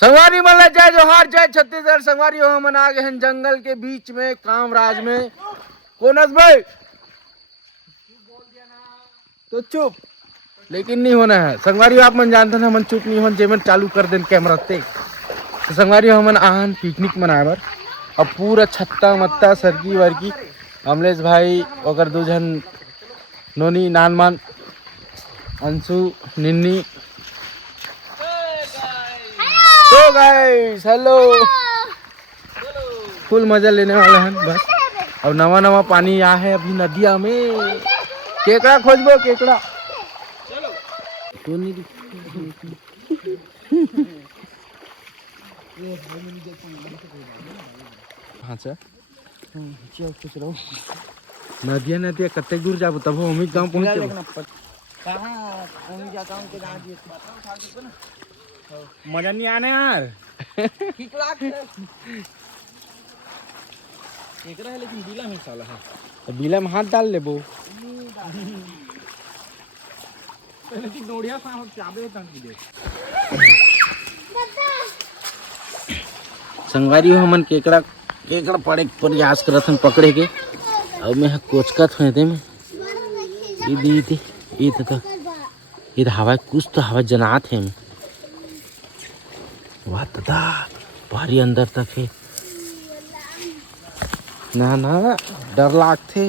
संगवारी मल्ला जय जोहार जय छत्तीसगढ़। संगवारी हो हम आ गए हैं जंगल के बीच में कामराज में। कोनस भाई तो चुप, लेकिन नहीं होना है संगवारी। आप मन जानते हैं मन चुप नहीं हो जेमन चालू कर देन कैमरा ते। तो संगवारी हमन आहन पिकनिक मनाए बर। अब पूरा छत्ता मत्ता सरकी वरकी अमलेश भाई और दो जन नोनी नानमान अंशु निन्नी। तो गाइस हेलो, फुल मजा लेने वाले हैं बस। अब नवा नवा पानी आया है अभी नदिया में। केकड़ा खोजबो केकड़ा। तो नहीं हाँ सर खुश रहो। नदिया नदिया कते दूर जाबो तब हम गाँव पहुँच जाबो। मजा नहीं आने यार। केकड़ा है लेकिन बिला में साला है। तो बिला में हाथ डाल लेबो। पहले की डोड़िया सांप चाबे तक दे। संगवारी हो हमन केकड़ा केकड़ा पड़े प्रयास करत हन पकड़े के। अब मैं कोचकत हूँ दे में इध हवा कुछ तो हवा जनात है। वाह दादा भारी अंदर तक है। ना ना डर लागथे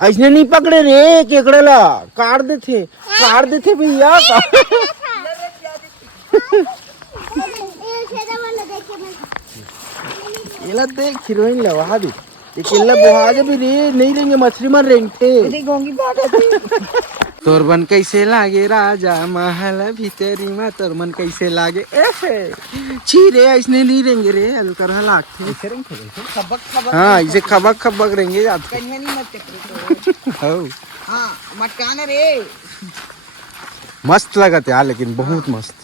ऐसने नहीं पकड़े रे केकड़ा ला काट देथे भैया। केला देख हीरोइन लवा दे ये केला बुहाजे भी रे नहीं लेंगे मछली मन रेंगथे। तोर मन कैसे लागे राजा महल भीतरी में तोर मन कैसे लागे छी रे ऐसने नहीं रेंगे रे अलकर लागथे। हाँ इसे खबक खबक रेंगे जाते। मस्त लगत यार लेकिन बहुत मस्त।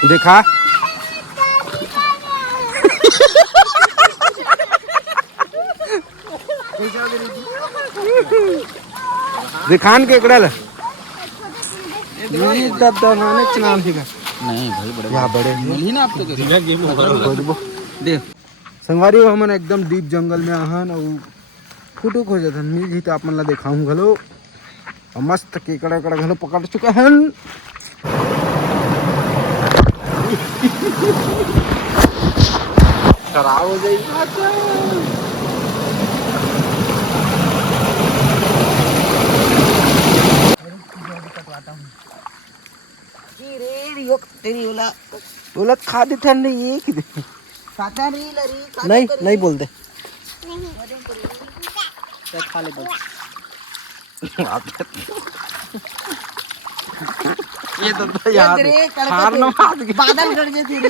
देखा दिखान केकड़ा ला नहीं नाम ठीक है। नहीं भाई बड़े यहाँ बड़े मिली ना आप तो देख संगवारी हो हमन एकदम डीप जंगल में आहन और फोटो खोजत हन मिल जी तो आप मन ला दिखाऊं घलो। और मस्त केकड़ा केकड़ा घलो पकड़ चुका हन। खराब हो जाई बोलत खा दे ठंड ये कि नहीं बोल दे खा ले ये तो याद हार ना बादल गड़ जाती रे।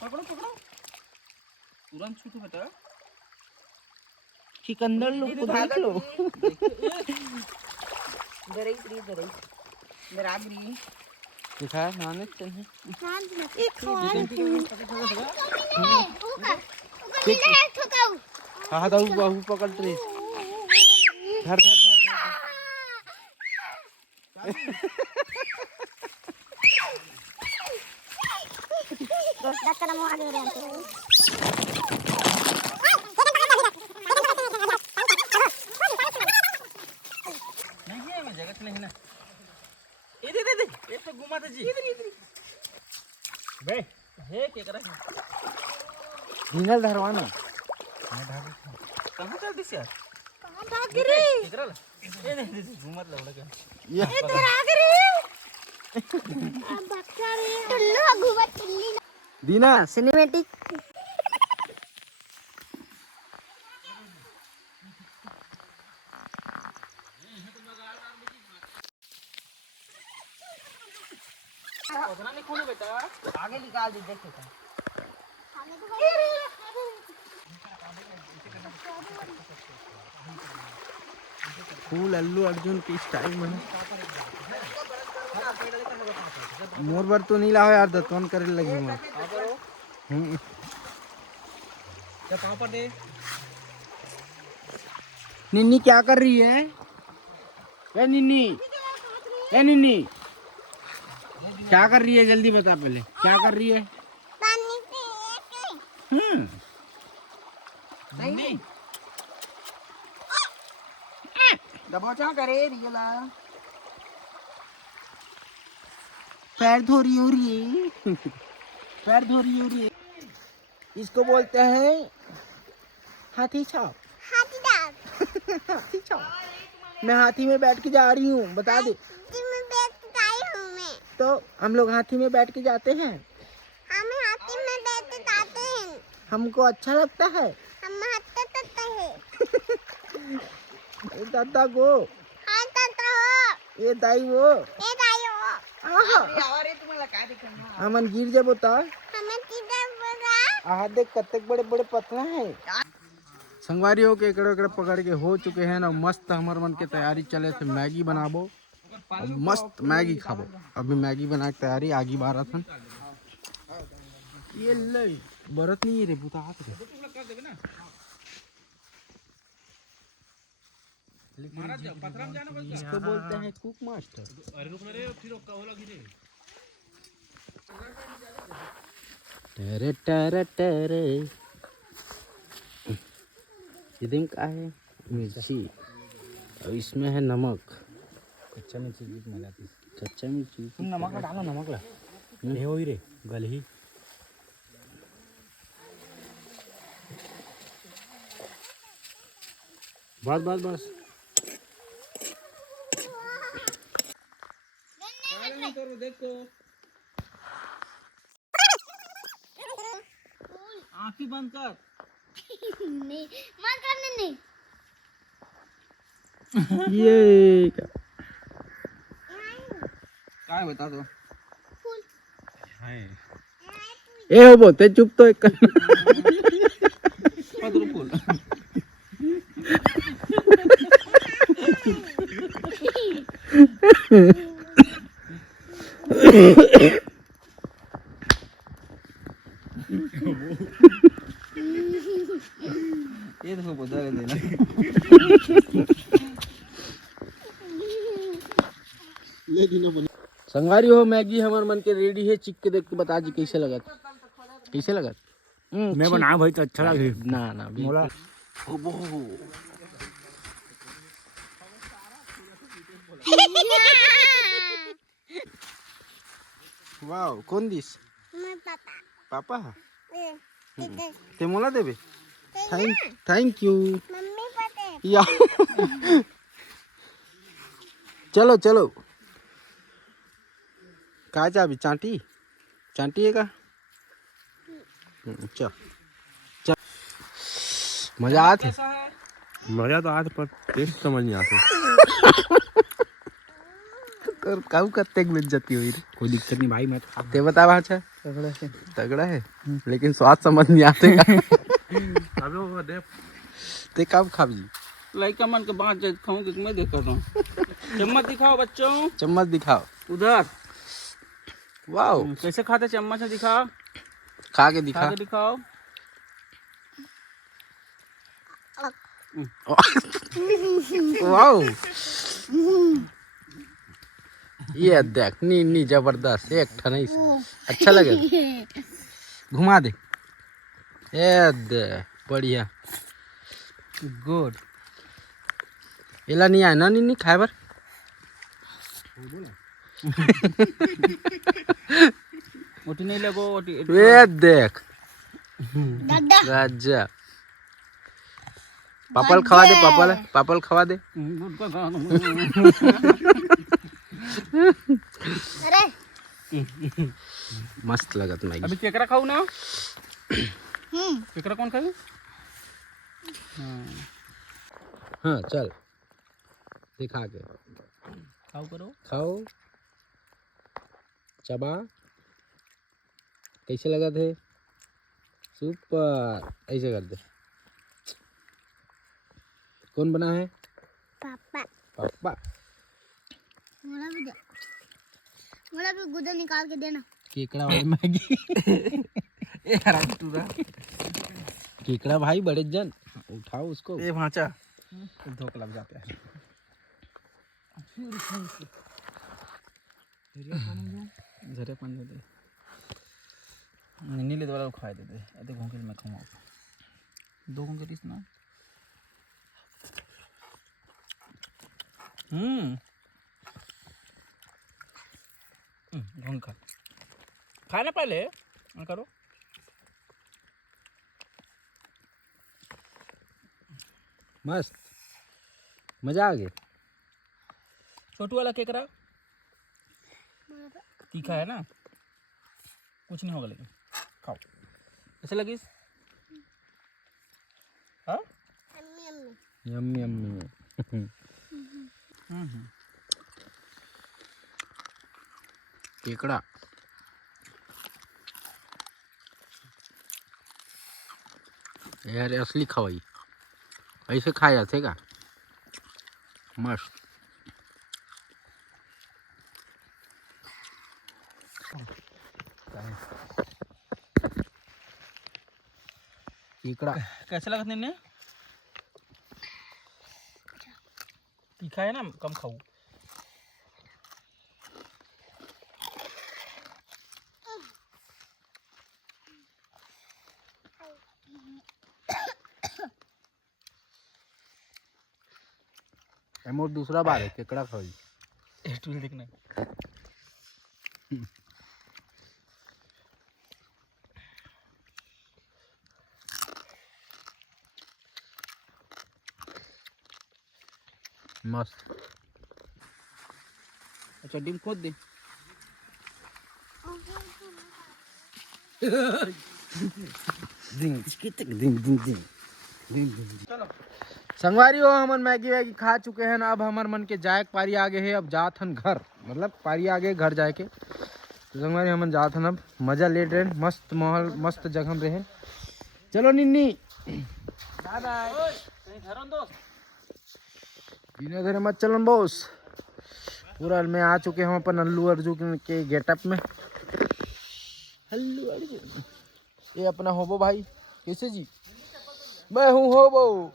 पकड़ो पकड़ो तुरंत छूटो बेटा। चिकंदर लोग को देख लो। दिखा नाने चाहिए हाँ दाऊ बाहु पकड़ रे धर धर धर जगह नहीं ना ये तो घुमा जी बे हे केकरा हिंगल धरवाना कहां चल दिस यार कहां भाग रे केकरा ए नहीं घुमत लौड़ा के ये इधर आ रे अब बच्चा रे टुल्लू घुमत टुल्ली दीना सिनेमैटिक उतना नहीं खोलो बेटा आगे निकाल दे देख के फूल अल्लू अर्जुन के स्टाइल में है। मोर बर तो नहीं लाओ यार, दतवन करे लगी मैं। पाँव पर दे। निन्नी क्या कर रही है? ए निन्नी, ए निन्नी क्या कर रही है? जल्दी बता पहले, क्या कर रही है? पानी पिए के। नहीं दबोचा करे रियला। पैर धो रही हो रही है। पैर धो रही हो रही है। इसको बोलते हैं हाथी छाप। हाथी दांत। हाथी छाप। मैं हाथी में बैठ के जा रही हूँ, बता दे। मैं बैठ आई हूँ मैं। तो हम लोग हाथी में बैठ के जाते हैं। हम हाथी में बैठ के जाते हैं। हमको अच्छा लगता है। हम हाथी तत्ता है। ये दादा को, हाँ तत्ता हो। ये दाई वो। ये दाई हो। आहा, अरे तुम्हाला काय दिखना। अमन गिर जा बता। हमें किधर बोला? आहा देख कत्ते बड़े बड़े पतला है। संगवारियों के एकड़े एकड़े पकड़ के हो चुके हैं ना। मस्त हमर मन के तैयारी चले थे मैगी बनाबो और मस्त मैगी खाबो। अभी मैगी बना के तैयारी आगी बारा था। ये ले बरत नहीं है रे बुता हाथ रे। इसको बोलते हैं कुक मास्टर। टेरे टेरे टेरे। इधम का है मिर्ची और इसमें है नमक। कच्चा मिर्ची की मिलाती। कच्चा मिर्ची तुम नमक में डालो, नमक ला ये हो ही रे गल ही। बस बस बस। देखो आँखें बंद कर। नहीं मन करने नहीं। ये काय बता दो। ए हो बोते चुप तो एक। पदरू फूल। ये देखो बता के देना। संगवारी हो मैगी हमार मन के रेडी है। चिक के देख के बता जी कैसे लगत, कैसे लगत। मैं बना भाई तो अच्छा लगे ना ना मोला। वाओ कौन दिस? मैं पता। पापा इधर ते मोला देबे। थैंक यू मम्मी पता है। या चलो चलो का चाबी चांटी चांटी है का। चल चल मजा आते। मजा तो आज पर टेस्ट समझ नहीं आते। कर काऊ कत्ते मिल जाती हुई रे। कोई दिक्कत नहीं भाई, मैं तो ते बता भाषा तगड़ा है लेकिन स्वाद समझ नहीं आते का। ते कब खाब जी? लड़का मन के बात जब खाऊं कि मैं देख कर रहा हूँ। चम्मच दिखाओ बच्चों। चम्मच दिखाओ। उधर वाओ कैसे खाते चम्मच से दिखाओ। खा के खा दिखा। के दिखाओ। वाओ ये देख नी नी जबरदस्त एक ठा नहीं अच्छा लगे। घुमा दे। ये दे बढ़िया गुड। एला नहीं आया ना नी खाए बर। ओटी नहीं लगो ओटी। ये देख दादा गजब। पापल खवा दे, पापल पापल खवा दे। अरे मस्त लगत मैगी। अभी केकरा खाऊ ना। केकरा कौन खाई? हाँ चल दिखा के खाओ करो। खाओ चबा कैसे लगा थे? सुपर। ऐसे कर दे। कौन बना है? पापा पापा मोला भी गुदा निकाल के देना। केकड़ा भाई मैगी ए हराम टूरा केकड़ा भाई बड़े जन उठाओ उसको। ए भांचा धोख लग जाता है। झरे पानी दे दे नीले वाला खाए दे दे ऐसे घोंके में खाऊं 2 घोंके दिस ना। घोंका खाए ना पहले करो। मस्त मजा आ गया। छोटू वाला केकड़ा तीखा है ना, कुछ नहीं होगा लेकिन खाओ। कैसे लगी? हाँ यम्मी यम्मी। केकड़ा यार असली खवाई ऐसे खाया जाते का मस्त। केकड़ा कैसा लगा तेने? तीखा है ना, कम खाओ। मोर दूसरा बार है केकड़ा खाई। स्टूल देखना मस्त। अच्छा डिम खोद दे। संगवारी हो हमन मैगी वैगी खा चुके हैं ना। अब हमार मन के जाए पारी आगे है। अब जात हन घर, मतलब पारी आगे घर जाए के। तो संगवारी हमन जात हन अब मजा ले रहे। मस्त माहौल मस्त जगह में रहे। चलो निन्नी बाय बाय। कहीं घर दोस्त धीरे धीरे मत चलन बॉस। पूरा में आ चुके हम अपन अल्लू अर्जुन के गेटअप में। अल्लू अर्जुन ये अपना होबो भाई। कैसे जी? मैं हूँ होबो।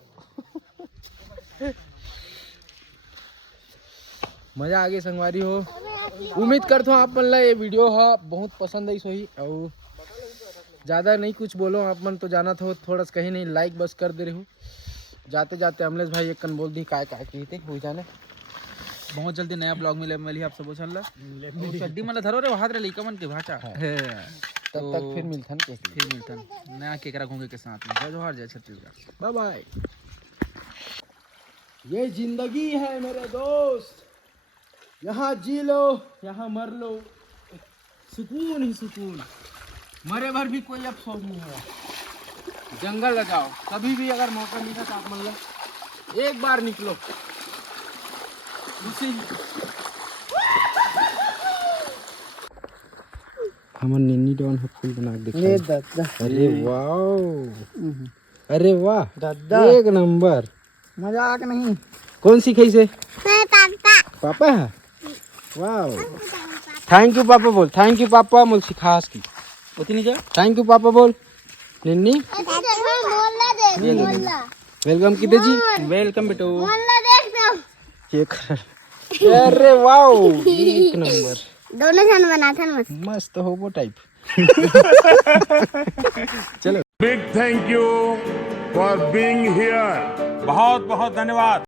मजा आ गया संगवारी हो। उम्मीद करता हूँ आप मन ला ये वीडियो हा बहुत पसंद आई सोही। और ज़्यादा नहीं कुछ बोलो आप मन तो जाना था थोड़ा सा कहीं नहीं, लाइक बस कर दे रहे हो। जाते जाते अमलेश भाई एक कन बोल दी काय काय की थे हो जाने। बहुत जल्दी नया ब्लॉग में मिली आप सब चल चड्डी मतलब धरो रे हाथ रे लइका मन के भाचा। तब तक फिर मिलथन फिर मिलतन नया केकड़ा घोंगे के साथ में। जय जोहार जय छत्तीसगढ़। Bye bye. ये जिंदगी है मेरे दोस्त, यहाँ जी लो यहाँ मर लो, सुकून ही सुकून। मरे भर भी कोई अफसोस नहीं है। जंगल लगाओ कभी भी अगर मौका मिला तो आप मतलब एक बार निकलो। उसी हमन निन्नी डॉन है फूल बना के दिखा। अरे वाह, अरे वाह दादा एक नंबर। मजाक नहीं। कौन सीखी से? पापा पापा है। वाह थैंक यू पापा बोल। थैंक यू पापा मुझे सिखास की उतनी जा। थैंक यू पापा बोल। निन्नी मोला वेलकम किधर जी? वेलकम बेटो। देख ना चेक। अरे वाह एक नंबर। दोनों जन बना था मस्त होबो टाइप। चलो Big thank you for being here. बहुत बहुत धन्यवाद।